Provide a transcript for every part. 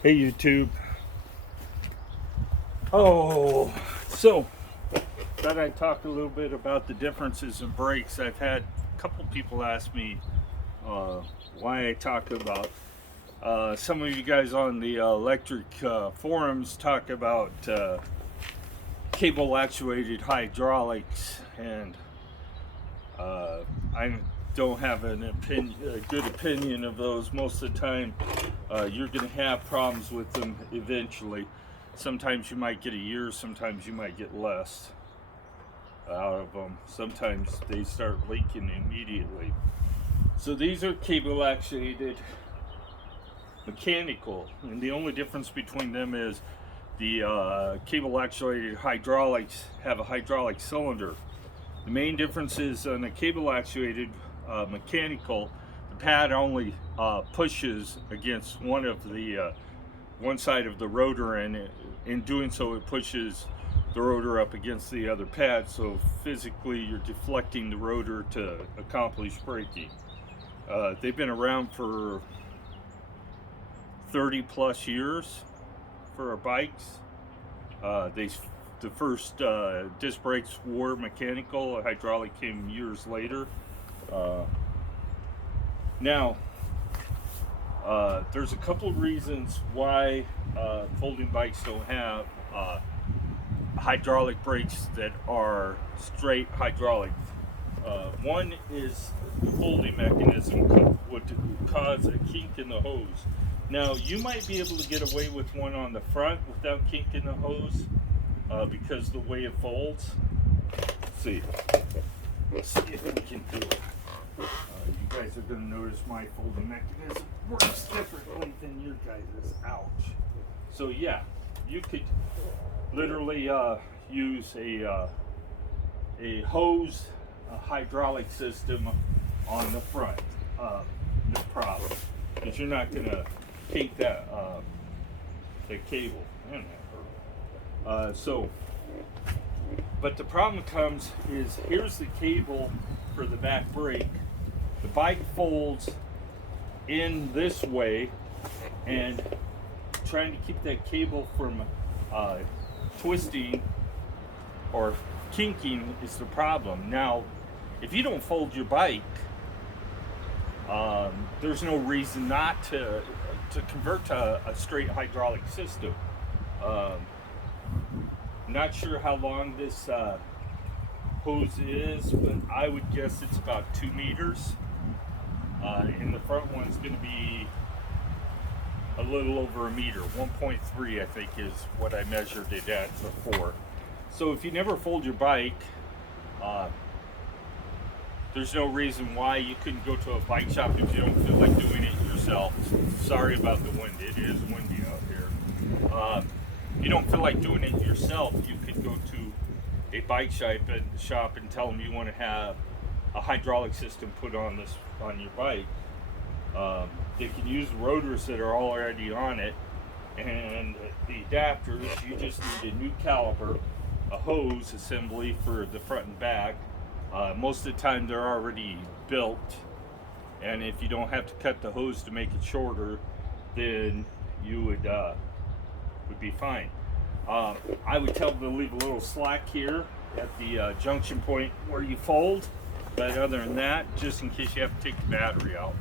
Hey YouTube. So thought I'd talk a little bit about the differences in brakes. I've had a couple people ask me why I talk about. Some of you guys on the electric forums talk about cable actuated hydraulics, and I don't have a good opinion of those. Most of the time, you're going to have problems with them eventually. Sometimes you might get a year, sometimes you might get less out of them. Sometimes they start leaking immediately. So these are cable actuated mechanical, and the only difference between them is the cable actuated hydraulics have a hydraulic cylinder. The main difference is on a cable actuated mechanical, the pad only pushes against one side of the rotor, and in doing so it pushes the rotor up against the other pad, so physically you're deflecting the rotor to accomplish braking. They've been around for 30 plus years for our bikes. The first disc brakes were mechanical. Hydraulic came years later. Now, there's a couple of reasons why folding bikes don't have hydraulic brakes that are straight hydraulic. One is the folding mechanism would cause a kink in the hose. Now, you might be able to get away with one on the front without kinking the hose because the way it folds. Let's see if we can do it. You guys are going to notice my folding mechanism works differently than your guys'. Ouch. So yeah, you could literally use a hose, a hydraulic system on the front. No problem, because you're not going to kink that the cable. Man, that hurt. But the problem comes is, here's the cable for the back brake. The bike folds in this way, and trying to keep that cable from twisting or kinking is the problem. Now, if you don't fold your bike, there's no reason not to convert to a straight hydraulic system. Not sure how long this hose is, but I would guess it's about 2 meters. And the front one's going to be a little over a meter. 1.3 I think is what I measured it at before. So if you never fold your bike, there's no reason why you couldn't go to a bike shop if you don't feel like doing it yourself. Sorry about the wind, it is windy out here. If you don't feel like doing it yourself, you could go to a bike shop and tell them you want to have a hydraulic system put on your bike. They can use rotors that are already on it, and the adapters. You just need a new caliper, a hose assembly for the front and back. Most of the time they're already built, and if you don't have to cut the hose to make it shorter, then you would be fine. I would tell them to leave a little slack here at the junction point where you fold, but other than that, just in case you have to take the battery out.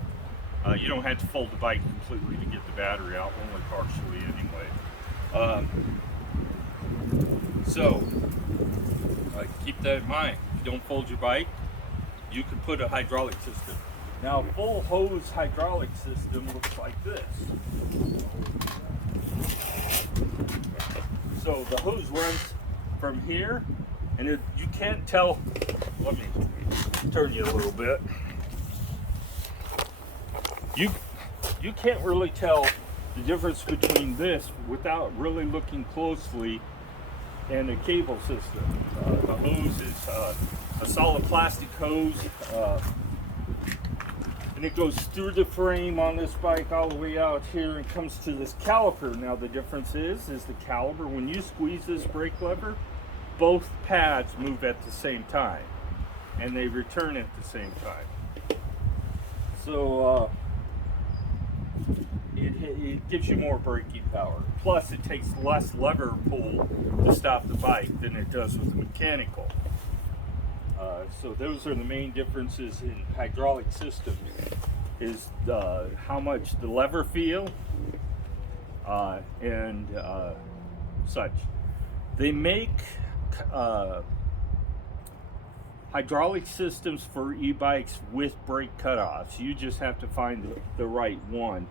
You don't have to fold the bike completely to get the battery out, only partially anyway. So keep that in mind. If you don't fold your bike, you can put a hydraulic system. Now, a full hose hydraulic system looks like this. So the hose runs from here, and you can't tell. Let me turn you a little bit. You can't really tell the difference between this without really looking closely and a cable system. The hose is a solid plastic hose, and it goes through the frame on this bike all the way out here and comes to this caliper. Now the difference is the caliper, when you squeeze this brake lever, both pads move at the same time, and they return at the same time. So it gives you more braking power. Plus, it takes less lever pull to stop the bike than it does with the mechanical. So those are the main differences in hydraulic systems, is how much the lever feel and such. They make hydraulic systems for e-bikes with brake cutoffs. You just have to find the right one.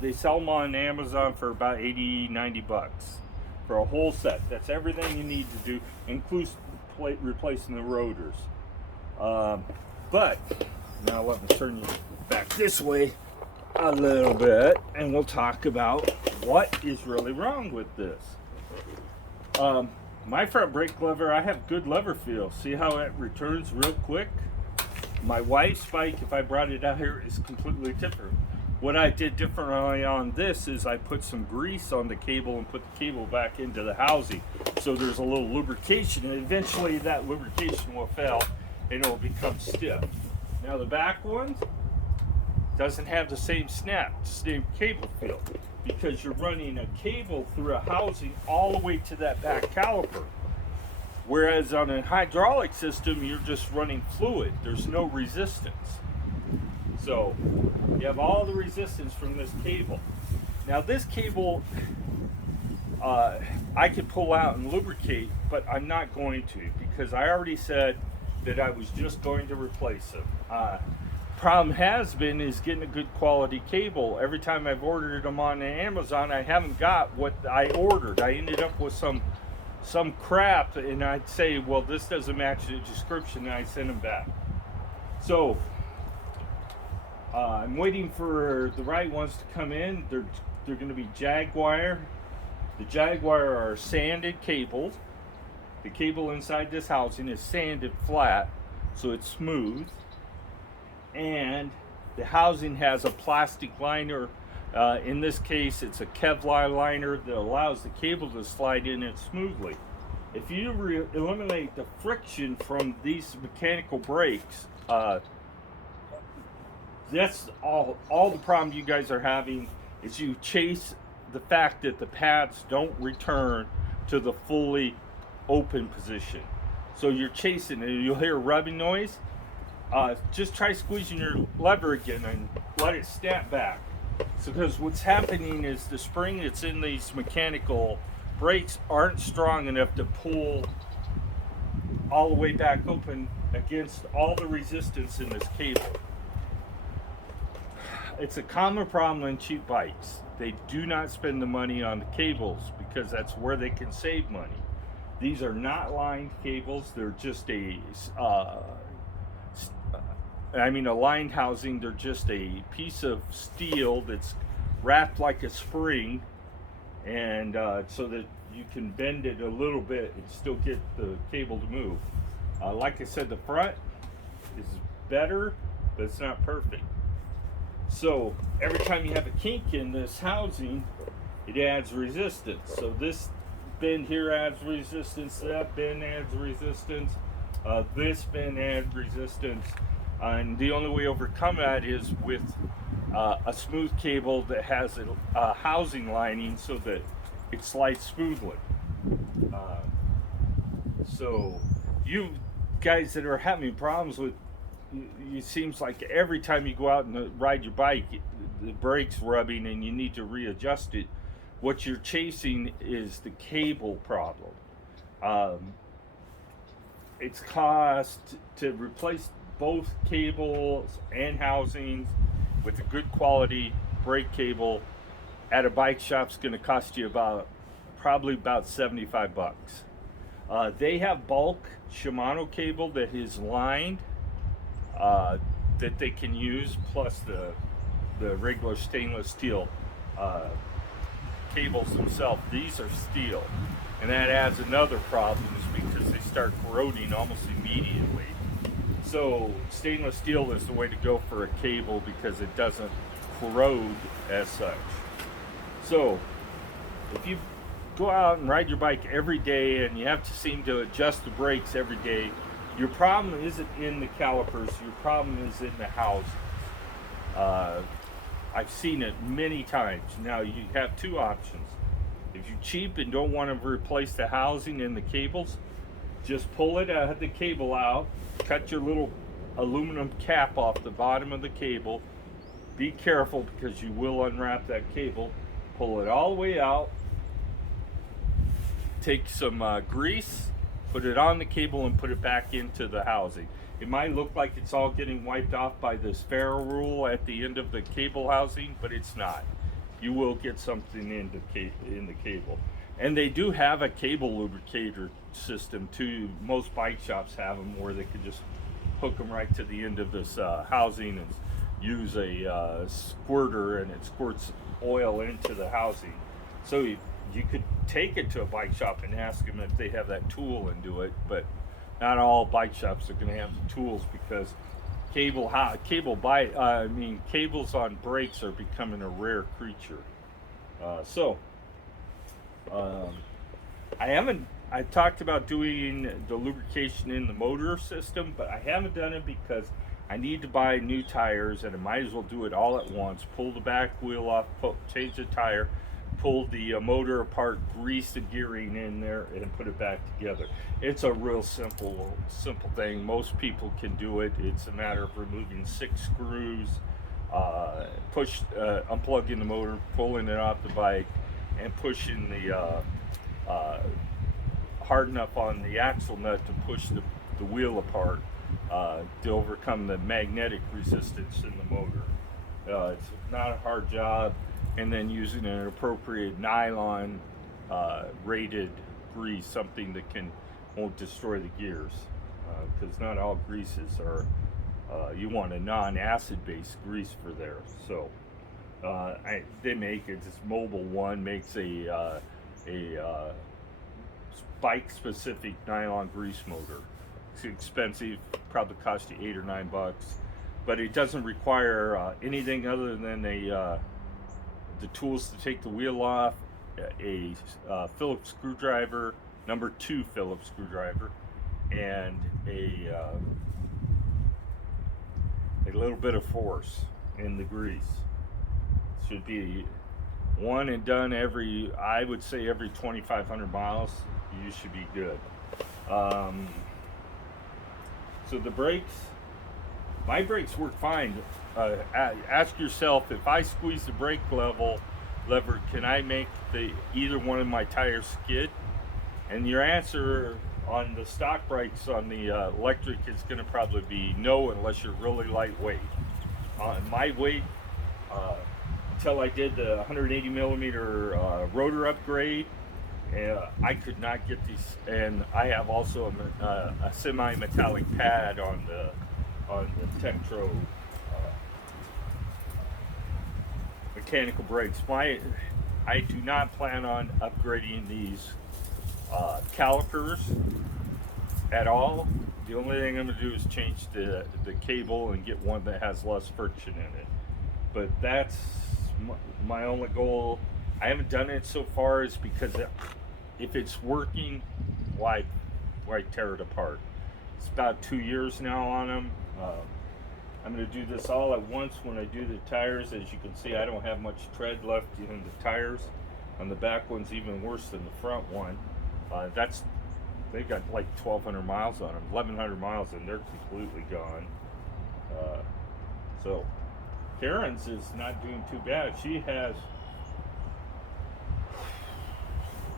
They sell them on Amazon for about 80, 90 bucks for a whole set. That's everything you need to do, includes replacing the rotors. But now let me turn you back this way a little bit, and we'll talk about what is really wrong with this. My front brake lever, I have good lever feel. See how it returns real quick? My wife's bike, if I brought it out here, is completely different. What I did differently on this is I put some grease on the cable and put the cable back into the housing. So there's a little lubrication, and eventually that lubrication will fail and it will become stiff. Now the back one doesn't have the same snap, same cable feel, because you're running a cable through a housing all the way to that back caliper. Whereas on a hydraulic system, you're just running fluid. There's no resistance. So you have all the resistance from this cable. Now this cable, I could pull out and lubricate, but I'm not going to, because I already said that I was just going to replace them. Problem has been is getting a good quality cable. Every time I've ordered them on Amazon, I haven't got what I ordered. I ended up with some crap, and I'd say, well, this doesn't match the description, and I send them back. So I'm waiting for the right ones to come in. They're going to be Jaguar. The Jaguar are sanded cables. The cable inside this housing is sanded flat, so it's smooth. And the housing has a plastic liner. In this case, it's a Kevlar liner that allows the cable to slide in it smoothly. If you eliminate the friction from these mechanical brakes, that's all the problem you guys are having, is you chase the fact that the pads don't return to the fully open position. So you're chasing it, you'll hear a rubbing noise. Just try squeezing your lever again and let it snap back. So, because what's happening is the spring that's in these mechanical brakes aren't strong enough to pull all the way back open against all the resistance in this cable. It's a common problem in cheap bikes. They do not spend the money on the cables because that's where they can save money. These are not lined cables. They're just a lined housing. They're just a piece of steel that's wrapped like a spring, and so that you can bend it a little bit and still get the cable to move. Like I said, the front is better, but it's not perfect. So every time you have a kink in this housing, it adds resistance. So this bend here adds resistance, that bend adds resistance, this bend adds resistance, and the only way to overcome that is with a smooth cable that has a housing lining so that it slides smoothly. So you guys that are having problems with, it seems like every time you go out and ride your bike, the brake's rubbing and you need to readjust it. What you're chasing is the cable problem. It's cost to replace both cables and housings with a good quality brake cable at a bike shop's going to cost you probably about 75 bucks. They have bulk Shimano cable that is lined, that they can use, plus the regular stainless steel cables themselves. These are steel, and that adds another problem, is because they start corroding almost immediately. So stainless steel is the way to go for a cable because it doesn't corrode as such. So if you go out and ride your bike every day and you have to seem to adjust the brakes every day, your problem isn't in the calipers, your problem is in the housing. I've seen it many times. Now you have two options. If you're cheap and don't want to replace the housing and the cables, just pull it the cable out, cut your little aluminum cap off the bottom of the cable. Be careful because you will unwrap that cable. Pull it all the way out. Take some grease, put it on the cable, and put it back into the housing. It might look like it's all getting wiped off by this ferro rule at the end of the cable housing, but it's not. You will get something in the cable. And they do have a cable lubricator system too. Most bike shops have them where they can just hook them right to the end of this housing and use a squirter, and it squirts oil into the housing. So you could take it to a bike shop and ask them if they have that tool and do it, but not all bike shops are going to have the tools because cables on brakes are becoming a rare creature. I talked about doing the lubrication in the motor system, but I haven't done it because I need to buy new tires, and I might as well do it all at once. Pull the back wheel off, change the tire, pull the motor apart, grease the gearing in there, and put it back together. It's a real simple thing. Most people can do it. It's a matter of removing 6 screws, unplugging the motor, pulling it off the bike, and pushing the hard enough on the axle nut to push the wheel apart to overcome the magnetic resistance in the motor. It's not a hard job. And then using an appropriate nylon rated grease, something that won't destroy the gears, because not all greases are. You want a non-acid based grease for there. So they make it. This Mobile One makes a bike specific nylon grease motor. It's expensive, probably cost you $8 or $9, but it doesn't require anything other than the tools to take the wheel off, a Phillips screwdriver, number 2 Phillips screwdriver, and a little bit of force in the grease. Should be one and done I would say every 2,500 miles. You should be good. So the brakes, my brakes work fine. Ask yourself, if I squeeze the brake lever, can I make either one of my tires skid? And your answer on the stock brakes on the electric is going to probably be no, unless you're really lightweight. On my weight, until I did the 180 millimeter rotor upgrade, I could not get these. And I have also a semi-metallic pad on the Tektro mechanical brakes. I do not plan on upgrading these calipers at all. The only thing I'm going to do is change the cable and get one that has less friction in it. But that's my only goal. I haven't done it so far is because if it's working, why tear it apart? It's about 2 years now on them. I'm going to do this all at once when I do the tires. As you can see, I don't have much tread left in the tires. On the back one's even worse than the front one. They got like 1,200 miles on them, 1,100 miles, and they're completely gone. So Karen's is not doing too bad. She has.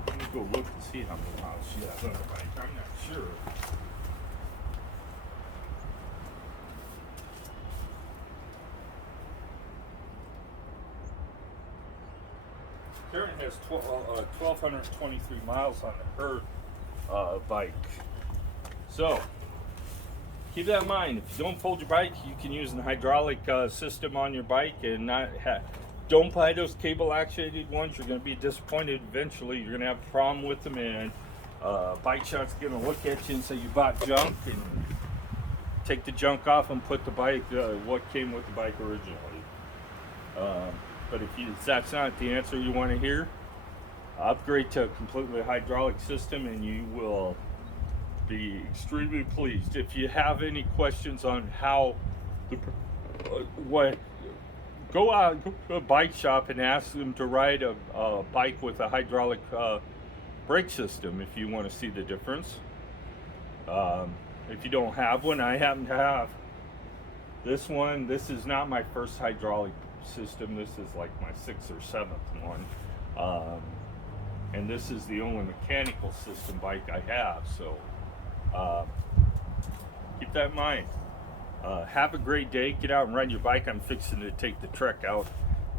Let me go look and see how many miles she has on her bike. I'm not sure. Karen has 1,223 miles on her bike. So keep that in mind. If you don't fold your bike, you can use an hydraulic system on your bike and don't buy those cable actuated ones. You're going to be disappointed eventually. You're going to have a problem with them, and bike shop's going to look at you and say you bought junk, and take the junk off and put the bike what came with the bike originally. But if that's not the answer you want to hear, upgrade to a completely hydraulic system and you will be extremely pleased. If you have any questions on how go out go to a bike shop and ask them to ride a bike with a hydraulic brake system if you want to see the difference. If you don't have one, I happen to have this one. This is not my first hydraulic system. This is like my 6th or 7th one. And this is the only mechanical system bike I have. So keep that in mind. Have a great day. Get out and ride your bike. I'm fixing to take the trek out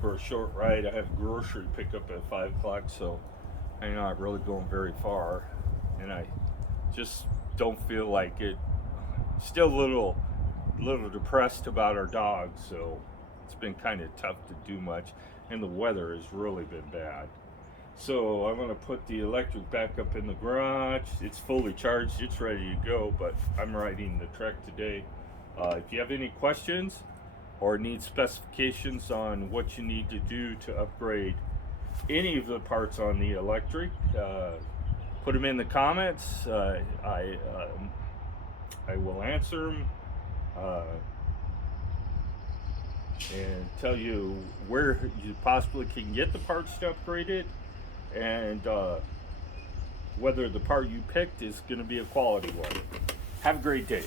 for a short ride. I have a grocery pickup at 5 o'clock, so I'm not really going very far. And I just don't feel like it. Still a little depressed about our dog, so it's been kind of tough to do much. And the weather has really been bad. So I'm going to put the electric back up in the garage. It's fully charged. It's ready to go, but I'm riding the trek today. If you have any questions or need specifications on what you need to do to upgrade any of the parts on the electric, put them in the comments. I will answer them and tell you where you possibly can get the parts to upgrade it, and whether the part you picked is going to be a quality one. Have a great day.